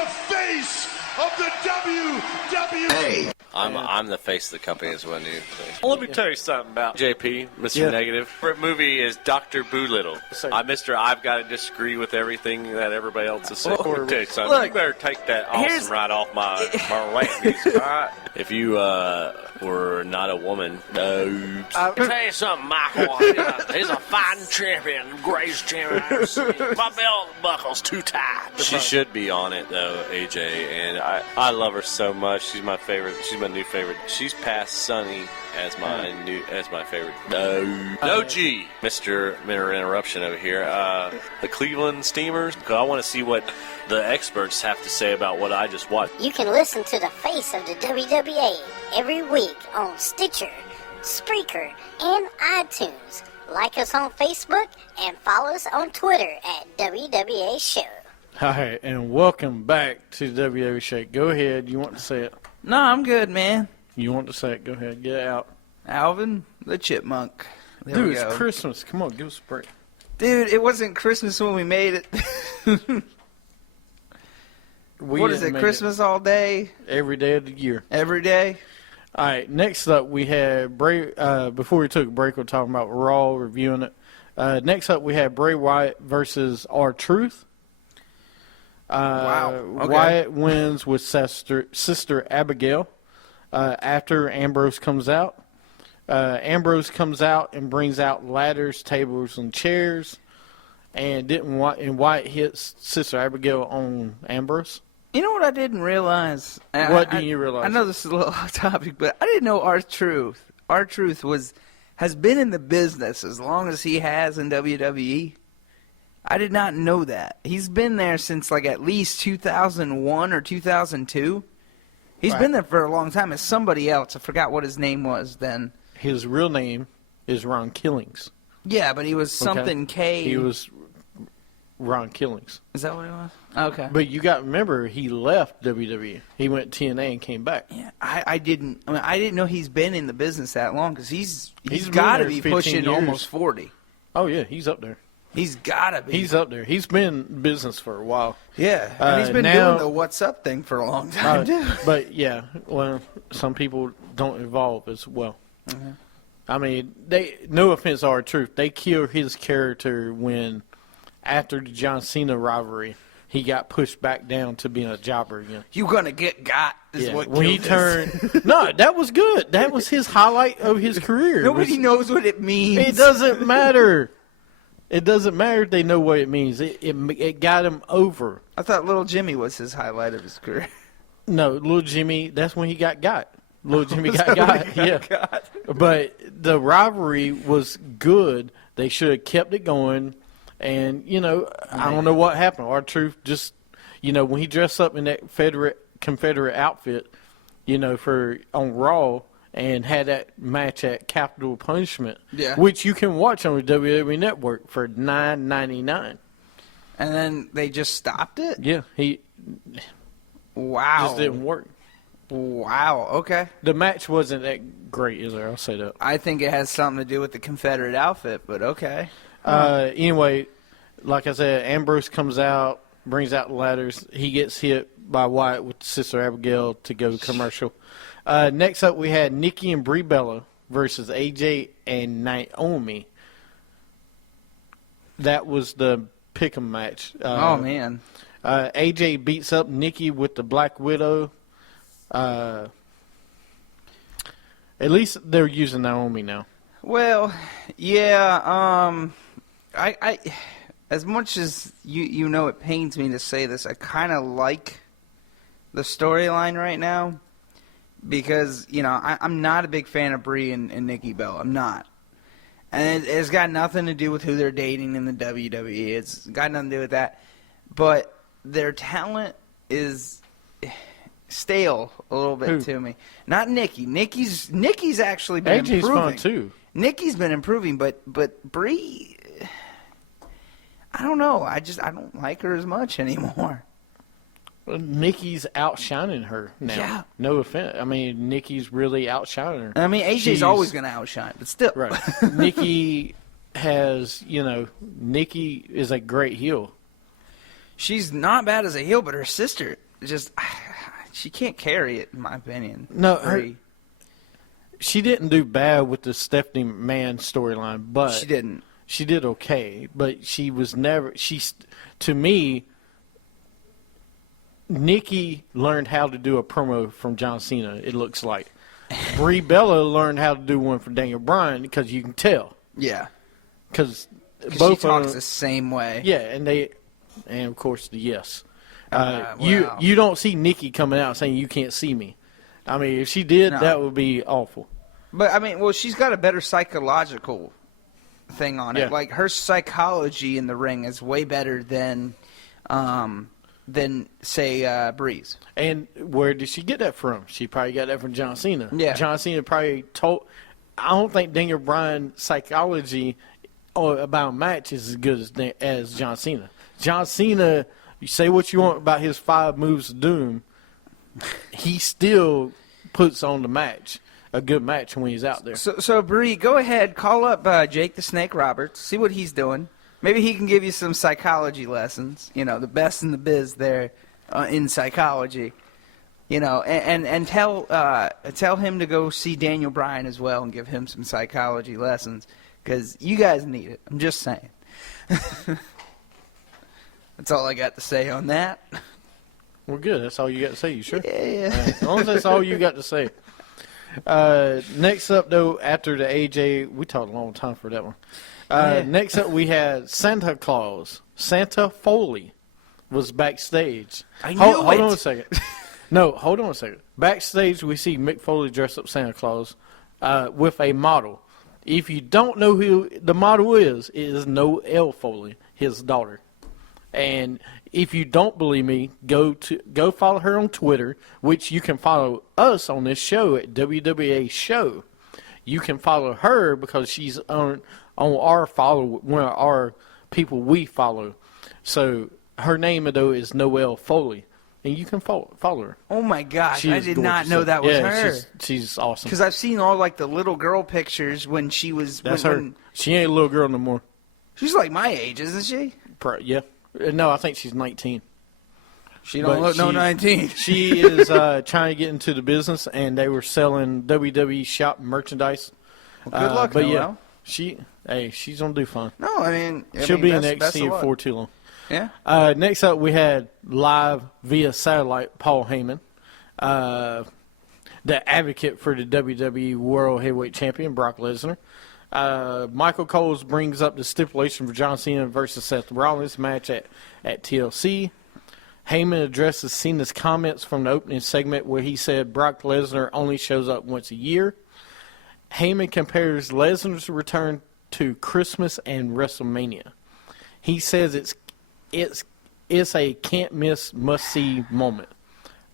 the face of the WWE. Hey. I'm the face of the company as well. Well, let me tell you something about JP, Mr. Negative. Favorite movie is Dr. Boolittle. I've got to disagree with everything that everybody else is saying. Let me tell you something. Look, you better take that awesome right off my rank music. All right. If you were not a woman, I'll tell you something, Michael. He's a fighting champion, greatest champion I've ever seen. My belt buckle's too tight. she should be on it though, AJ, and I love her so much. She's my favorite. She's my new favorite. She's past Sunny as my favorite. No G, Mr. Minor Interruption over here. The Cleveland Steamers. I want to see what the experts have to say about what I just watched. You can listen to the face of the WWA every week on Stitcher, Spreaker, and iTunes. Like us on Facebook and follow us on Twitter at WWA Show. Hi, and welcome back to the WWA Show. Go ahead. You want to say it? No, I'm good, man. You want to say it? Go ahead. Get it out. Alvin the Chipmunk. There Dude, we go. it's Christmas. Come on, give us a break. Dude, it wasn't Christmas when we made it. What is it, Christmas all day? Every day of the year. Every day? All right, next up we had Bray. Before we took a break, we're talking about Raw, reviewing it. Next up we had Bray Wyatt versus R-Truth. Wow. Okay. Wyatt wins with Sister Abigail after Ambrose comes out. Ambrose comes out and brings out ladders, tables, and chairs. And Wyatt hits Sister Abigail on Ambrose. You know what I didn't realize? What didn't you realize? I know this is a little off topic, but I didn't know R-Truth. R-Truth has been in the business as long as he has in WWE. I did not know that. He's been there since like at least 2001 or 2002. He's been there for a long time as somebody else. I forgot what his name was then. His real name is Ron Killings. Yeah, but he was something K. He was Ron Killings. Is that what it was? Okay. But you got to remember, he left WWE. He went TNA and came back. Yeah, I didn't know he's been in the business that long because he's been got to there be 15 pushing years. almost 40. Oh, yeah, he's up there. He's got to be. He's up there. He's been in business for a while. Yeah, and he's been now, doing the what's up thing for a long time, too. But, yeah, well, some people don't evolve as well. Mm-hmm. I mean, no offense, R-Truth, they killed his character when, after the John Cena rivalry, he got pushed back down to being a jobber again. You gonna get got is what when he killed turned. No, that was good. That was his highlight of his career. Nobody knows what it means. It doesn't matter. It doesn't matter if they know what it means. It got him over. I thought Little Jimmy was his highlight of his career. No, Little Jimmy, that's when he got. Little Jimmy got. Yeah. But the rivalry was good. They should have kept it going. And, I don't know what happened. R-Truth just, when he dressed up in that Confederate outfit, on Raw and had that match at Capital Punishment, which you can watch on the WWE Network for $9.99. And then they just stopped it? Yeah. Wow. Just didn't work. Wow, okay. The match wasn't that great, is there? I'll say that. I think it has something to do with the Confederate outfit, but okay. Anyway, like I said, Ambrose comes out, brings out the ladders. He gets hit by Wyatt with Sister Abigail to go commercial. Next up, we had Nikki and Brie Bella versus AJ and Naomi. That was the pick'em match. Oh, man. AJ beats up Nikki with the Black Widow. At least they're using Naomi now. Well, yeah. I as much as it pains me to say this, I kind of like the storyline right now because I'm not a big fan of Brie and Nikki Bella. I'm not, and it's got nothing to do with who they're dating in the WWE. It's got nothing to do with that, but their talent is stale a little bit to me. Not Nikki. Nikki's actually been AJ's improving. fun too. Nikki's been improving, but Brie, I don't know. I don't like her as much anymore. Well, Nikki's outshining her now. Yeah. No offense. I mean, Nikki's really outshining her. I mean, AJ's always going to outshine, but still. Right. Nikki has, Nikki is a great heel. She's not bad as a heel, but her sister just she can't carry it, in my opinion. No, Brie. she didn't do bad with the Stephanie McMahon storyline, but She didn't. She did okay, but she was never. To me, Nikki learned how to do a promo from John Cena. It looks like Brie Bella learned how to do one for Daniel Bryan because you can tell. Yeah. Because She talks the same way. Yeah, and of course the yes. Wow. You don't see Nikki coming out saying you can't see me. I mean, if she did, No. that would be awful. But I mean, well, she's got a better psychological thing on it. Yeah. Like her psychology in the ring is way better than say Bree's. And where did she get that from? She probably got that from John Cena. Yeah. John Cena probably told. I don't think Daniel Bryan's psychology about a match is as good as John Cena. John Cena, you say what you want about his 5 moves of doom, he still puts on the match. A good match when he's out there. So Bree, go ahead, call up Jake the Snake Roberts, see what he's doing. Maybe he can give you some psychology lessons. You know, the best in the biz there in psychology. You know, and tell him to go see Daniel Bryan as well and give him some psychology lessons because you guys need it. I'm just saying. That's all I got to say on that. Well, good. That's all you got to say. You sure? Yeah. As long as that's all you got to say. Next up, though, after the AJ, we talked a long time for that one. Next up, we had Santa Claus. Santa Foley was backstage. Hold on a second. No, hold on a second. Backstage, we see Mick Foley dress up Santa Claus with a model. If you don't know who the model is, it is Noelle Foley, his daughter. And if you don't believe me, go follow her on Twitter, which you can follow us on this show at WWA Show. You can follow her because she's on our one of our people we follow. So her name though is Noelle Foley, and you can follow her. Oh my gosh, She I is did gorgeous. not know that was yeah, her. She's awesome. Because I've seen all like the little girl pictures when she was. That's when, her. when- She ain't a little girl no more. she's like my age, isn't she? Yeah. No, I think she's 19. She don't look no 19. She is trying to get into the business, and they were selling WWE shop merchandise. Well, good luck, but Noelle. yeah, she's gonna do fine. No, I mean She'll be in best of NXT luck. before too long. Yeah. Next up, we had live via satellite Paul Heyman, the advocate for the WWE World Heavyweight Champion Brock Lesnar. Michael Coles brings up the stipulation for John Cena versus Seth Rollins match at TLC. Heyman addresses Cena's comments from the opening segment where he said Brock Lesnar only shows up once a year. Heyman compares Lesnar's return to Christmas and WrestleMania. He says it's a can't-miss, must-see moment.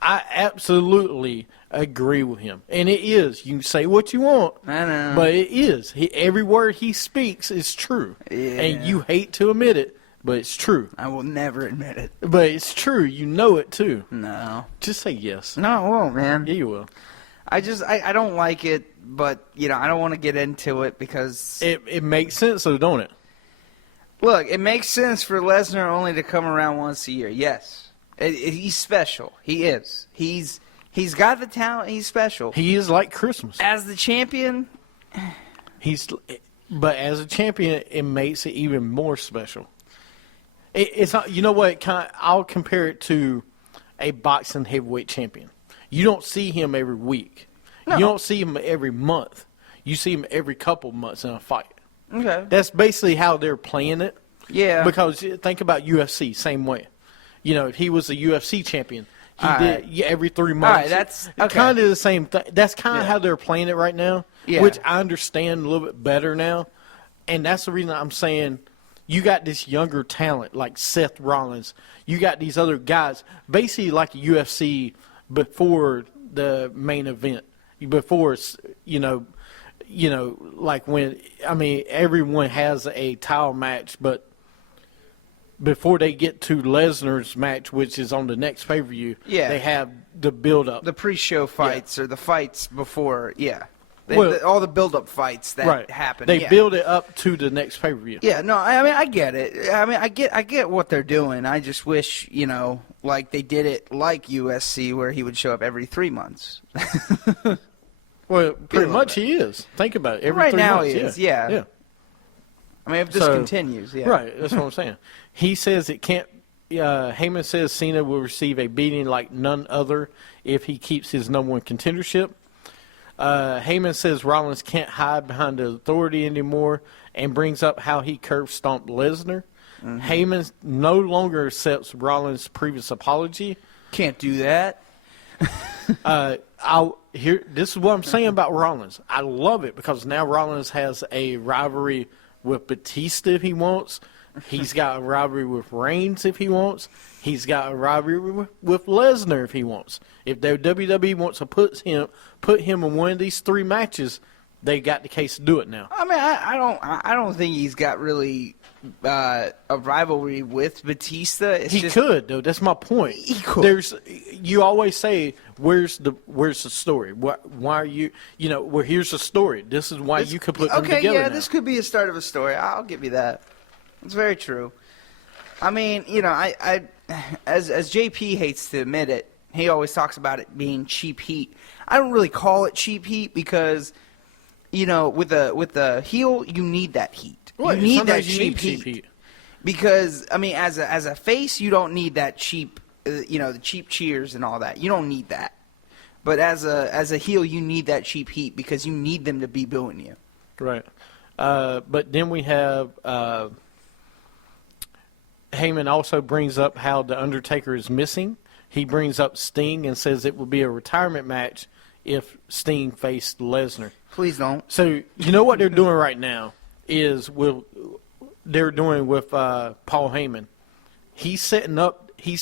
I absolutely agree with him. And it is. You can say what you want. I know. But it is. Every word he speaks is true. Yeah. And you hate to admit it, but it's true. I will never admit it. But it's true. You know it, too. No. Just say yes. No, I won't, man. Yeah, you will. I don't like it, but, you know, I don't want to get into it because... It makes sense, though, don't it? Look, it makes sense for Lesnar only to come around once a year. Yes. He's special. He is. He's got the talent. He's special. He is like Christmas. As the champion... But as a champion, it makes it even more special. It's not, you know what? I'll compare it to a boxing heavyweight champion. You don't see him every week. No. You don't see him every month. You see him every couple months in a fight. Okay. That's basically how they're playing it. Yeah. Because think about UFC, same way. You know, if he was a UFC champion, he All did right. every 3 months. All right, that's okay. kind of the same thing. That's kind of Yeah. how they're playing it right now, Yeah. which I understand a little bit better now. And that's the reason I'm saying you got this younger talent like Seth Rollins. You got these other guys, basically like UFC before the main event, before like when everyone has a title match, but before they get to Lesnar's match, which is on the next pay-per-view, Yeah. they have the build-up. The pre-show fights or the fights before, yeah. All the build-up fights that happen. They build it up to the next pay-per-view. Yeah, no, I mean, I get it. I mean, I get what they're doing. I just wish, like they did it like USC, where he would show up every 3 months. Well, pretty much he is. Think about it. Every right 3 now months, he is, yeah. I mean, if this continues, yeah. Right, that's what I'm saying. He says it can't. Heyman says Cena will receive a beating like none other if he keeps his number one contendership. Heyman says Rollins can't hide behind the authority anymore and brings up how he curb stomped Lesnar. Mm-hmm. Heyman no longer accepts Rollins' previous apology. Can't do that. This is what I'm saying about Rollins. I love it because now Rollins has a rivalry with Batista if he wants. He's got a rivalry with Reigns if he wants. He's got a rivalry with Lesnar if he wants. If the WWE wants to put him in one of these 3 matches, they got the case to do it now. I mean, I don't think he's got really a rivalry with Batista. He could though. That's my point. He could. You always say, "Where's the story? Why are you? Well, here's the story. This is why you could put them together." Okay, yeah, now. this could be a start of a story. I'll give you that. It's very true. I mean, I as JP hates to admit it, he always talks about it being cheap heat. I don't really call it cheap heat because, with the heel, you need that heat. Well, you need that you cheap heat. Because I mean, as a face, you don't need that cheap, the cheap cheers and all that. You don't need that. But as a heel, you need that cheap heat because you need them to be booing you. Right. But then we have. Heyman also brings up how The Undertaker is missing. He brings up Sting and says it will be a retirement match if Sting faced Lesnar. Please don't. So, you know what they're doing right now is they're doing with Paul Heyman. He's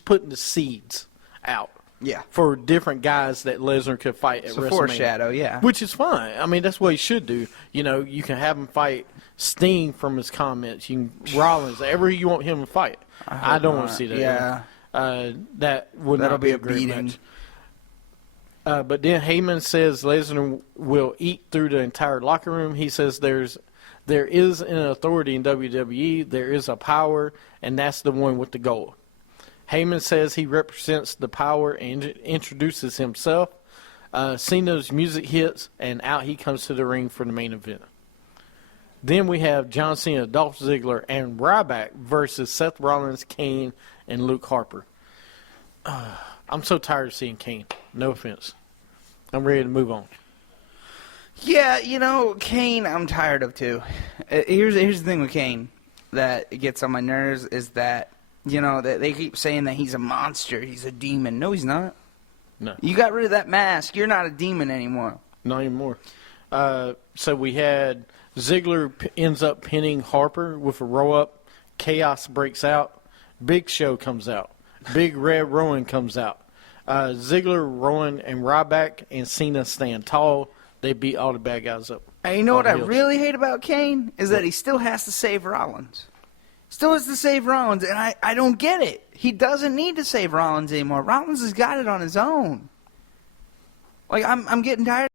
putting the seeds out. Yeah. For different guys that Lesnar could fight at WrestleMania. Foreshadow, yeah. Which is fine. I mean, that's what he should do. You can have him fight Sting from his comments. You can Rollins, ever you want him to fight. I don't want to see that. Yeah. That'll be a great beating. match. But then Heyman says Lesnar will eat through the entire locker room. He says there is an authority in WWE. There is a power, and that's the one with the gold. Heyman says he represents the power and introduces himself. Cena's music hits, and out he comes to the ring for the main event. Then we have John Cena, Dolph Ziggler, and Ryback versus Seth Rollins, Kane, and Luke Harper. I'm so tired of seeing Kane. No offense. I'm ready to move on. Yeah, Kane I'm tired of too. Here's the thing with Kane that gets on my nerves is that, that they keep saying that he's a monster, he's a demon. No, he's not. No. You got rid of that mask. You're not a demon anymore. Not anymore. So we had Ziggler ends up pinning Harper with a roll-up. Chaos breaks out. Big Show comes out. Big Red Rowan comes out. Ziggler, Rowan, and Ryback and Cena stand tall. They beat all the bad guys up. And you know what I really hate about Kane? Is that he still has to save Rollins. Still has to save Rollins, and I don't get it. He doesn't need to save Rollins anymore. Rollins has got it on his own. Like, I'm getting tired.